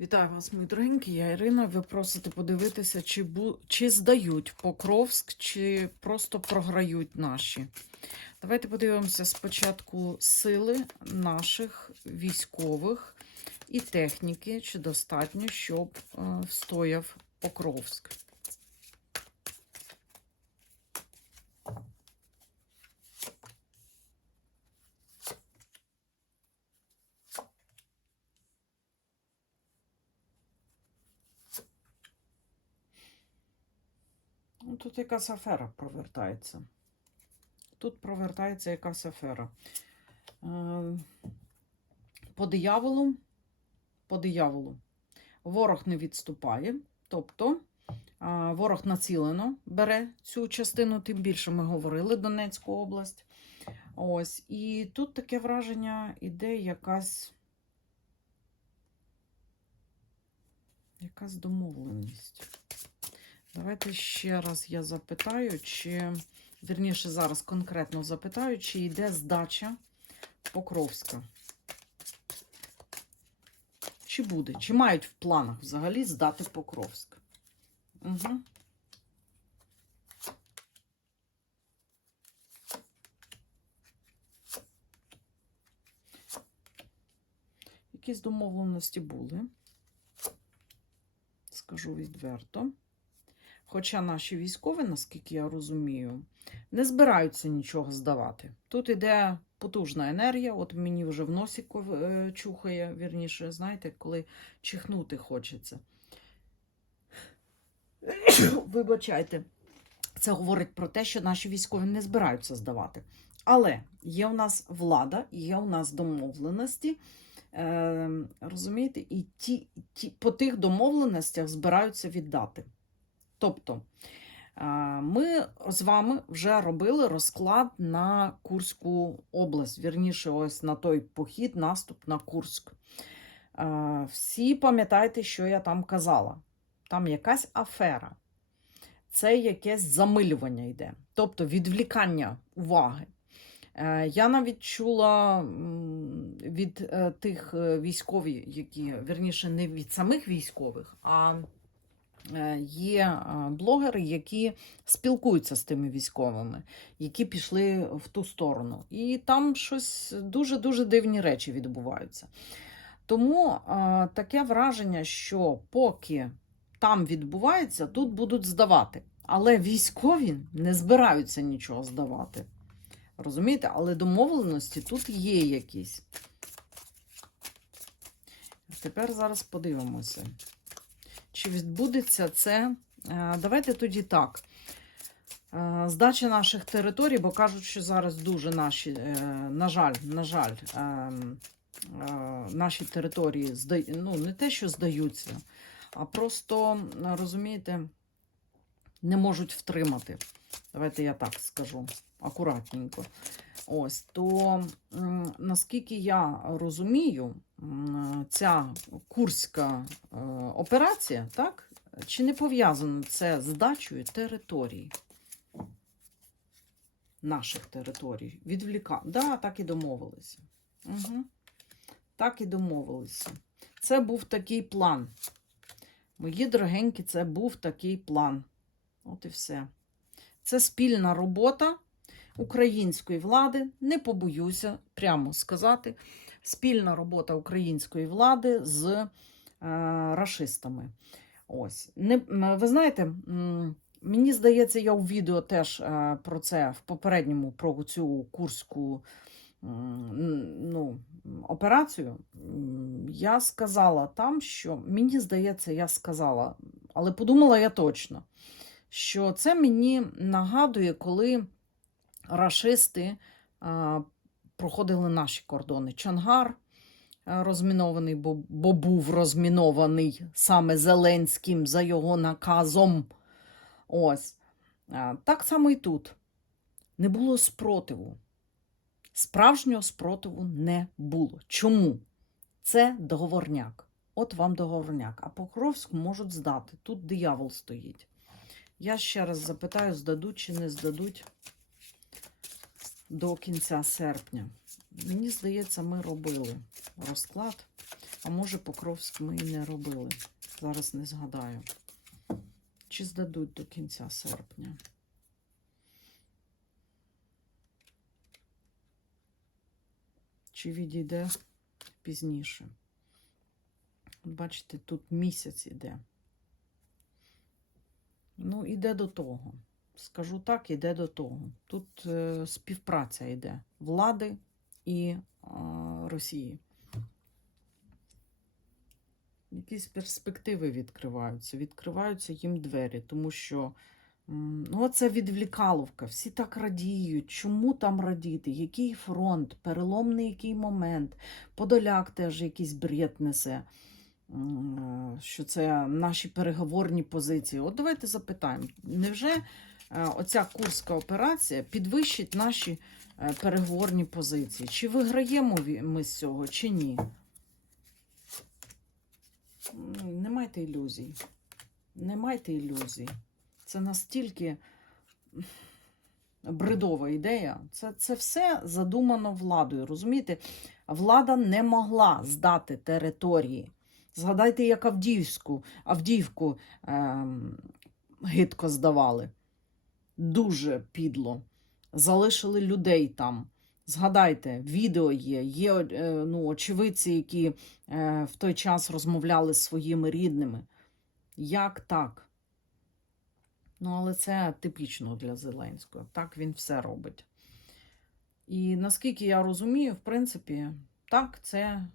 Вітаю вас, мої дорогенькі, я Ірина. Ви просите подивитися, чи, бу... чи здають Покровськ, чи просто програють наші. Давайте подивимося спочатку сили наших військових і техніки, чи достатньо, щоб е, встояв Покровськ. Ну, тут якась афера провертається. Тут провертається якась афера. Е, По дияволу, по дияволу. Ворог не відступає. Тобто ворог націлено бере цю частину, тим більше ми говорили Донецьку область. Ось. І тут таке враження іде якась. Якась домовленість. Давайте ще раз я запитаю, чи, вірніше, зараз конкретно запитаю, чи йде здача Покровська. Чи буде? Чи мають в планах взагалі здати Покровськ? Угу. Якісь домовленості були. Скажу відверто. Хоча наші військові, наскільки я розумію, не збираються нічого здавати. Тут іде потужна енергія, от мені вже в носі е, чухає, вірніше, знаєте, коли чихнути хочеться. Вибачайте, це говорить про те, що наші військові не збираються здавати. Але є у нас влада, є у нас домовленості. Е, розумієте, і ті, ті, по тих домовленостях збираються віддати. Тобто ми з вами вже робили розклад на Курську область, вірніше, ось на той похід, наступ на Курськ. Всі пам'ятаєте, що я там казала. Там якась афера, це якесь замилювання йде, тобто відвлікання уваги. Е, Я навіть чула від е, тих е, військових, які, вірніше, не від самих військових, а є е, блогери, які спілкуються з тими військовими, які пішли в ту сторону. І там щось дуже-дуже дивні речі відбуваються. Тому е, таке враження, що поки там відбувається, тут будуть здавати. Але військові не збираються нічого здавати. Розумієте? Але домовленості тут є якісь. Тепер зараз подивимося. Чи відбудеться це? Е, Давайте тоді так. Е, Здача наших територій, бо кажуть, що зараз дуже наші, е, на жаль, на жаль, е, е, наші території ну, не те, що здаються, а просто, розумієте, не можуть втримати. Давайте я так скажу акуратненько. Ось, то наскільки я розумію, ця курська е, операція, так? Чи не пов'язано це з здачею територій? Наших територій. Відвліка. Да, так і домовилися. Угу. Так і домовилися. Це був такий план. Мої дорогенькі, це був такий план. От і все. Це спільна робота української влади, не побоюся прямо сказати, спільна робота української влади з е, рашистами. Ось. Не, ви знаєте, мені здається, я у відео теж е, про це в попередньому про цю курську ну, операцію. Я сказала там, що мені здається, я сказала, але подумала я точно що це мені нагадує, коли рашисти а, проходили наші кордони. Чангар розмінований, бо, бо був розмінований саме Зеленським за його наказом. Ось. А, так само і тут. Не було спротиву. Справжнього спротиву не було. Чому? Це договорняк. От вам договорняк. А Покровськ можуть здати. Тут диявол стоїть. Я ще раз запитаю, здадуть чи не здадуть до кінця серпня. Мені здається, ми робили розклад. А може, Покровськ ми і не робили. Зараз не згадаю. Чи здадуть до кінця серпня? Чи відійде пізніше? Бачите, тут місяць іде. Ну, іде до того. Скажу так, іде до того. Тут е, співпраця йде влади і е, Росії. Якісь перспективи відкриваються. Відкриваються їм двері, тому що ну, це відвлікаловка. Всі так радіють. Чому там радіти? Який фронт, переломний який момент. Подоляк теж якийсь бред несе. е, Що це наші переговорні позиції. От давайте запитаємо: невже оця курська операція підвищить наші е, переговорні позиції? Чи виграємо ми з цього, чи ні? Не майте ілюзій. Не майте ілюзій. Це настільки бредова ідея. Це, це все задумано владою. Розумієте? Влада не могла здати території. Згадайте, як Авдіївську, Авдіївку ем, гидко здавали. Дуже підло. Залишили людей там. Згадайте, відео є, є е, ну, очевидці, які е, в той час розмовляли з своїми рідними. Як так? Ну, але це типічно для Зеленського. Так він все робить. І наскільки я розумію, в принципі, так, це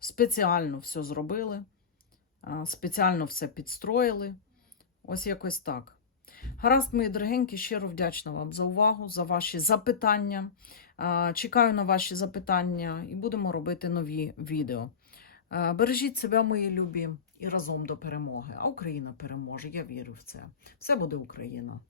спеціально все зробили, спеціально все підстроїли. Ось якось так. Гаразд, мої дорогенькі, щиро вдячна вам за увагу, за ваші запитання. Чекаю на ваші запитання і будемо робити нові відео. Бережіть себе, мої любі, і разом до перемоги. А Україна переможе. Я вірю в це. Все буде Україна.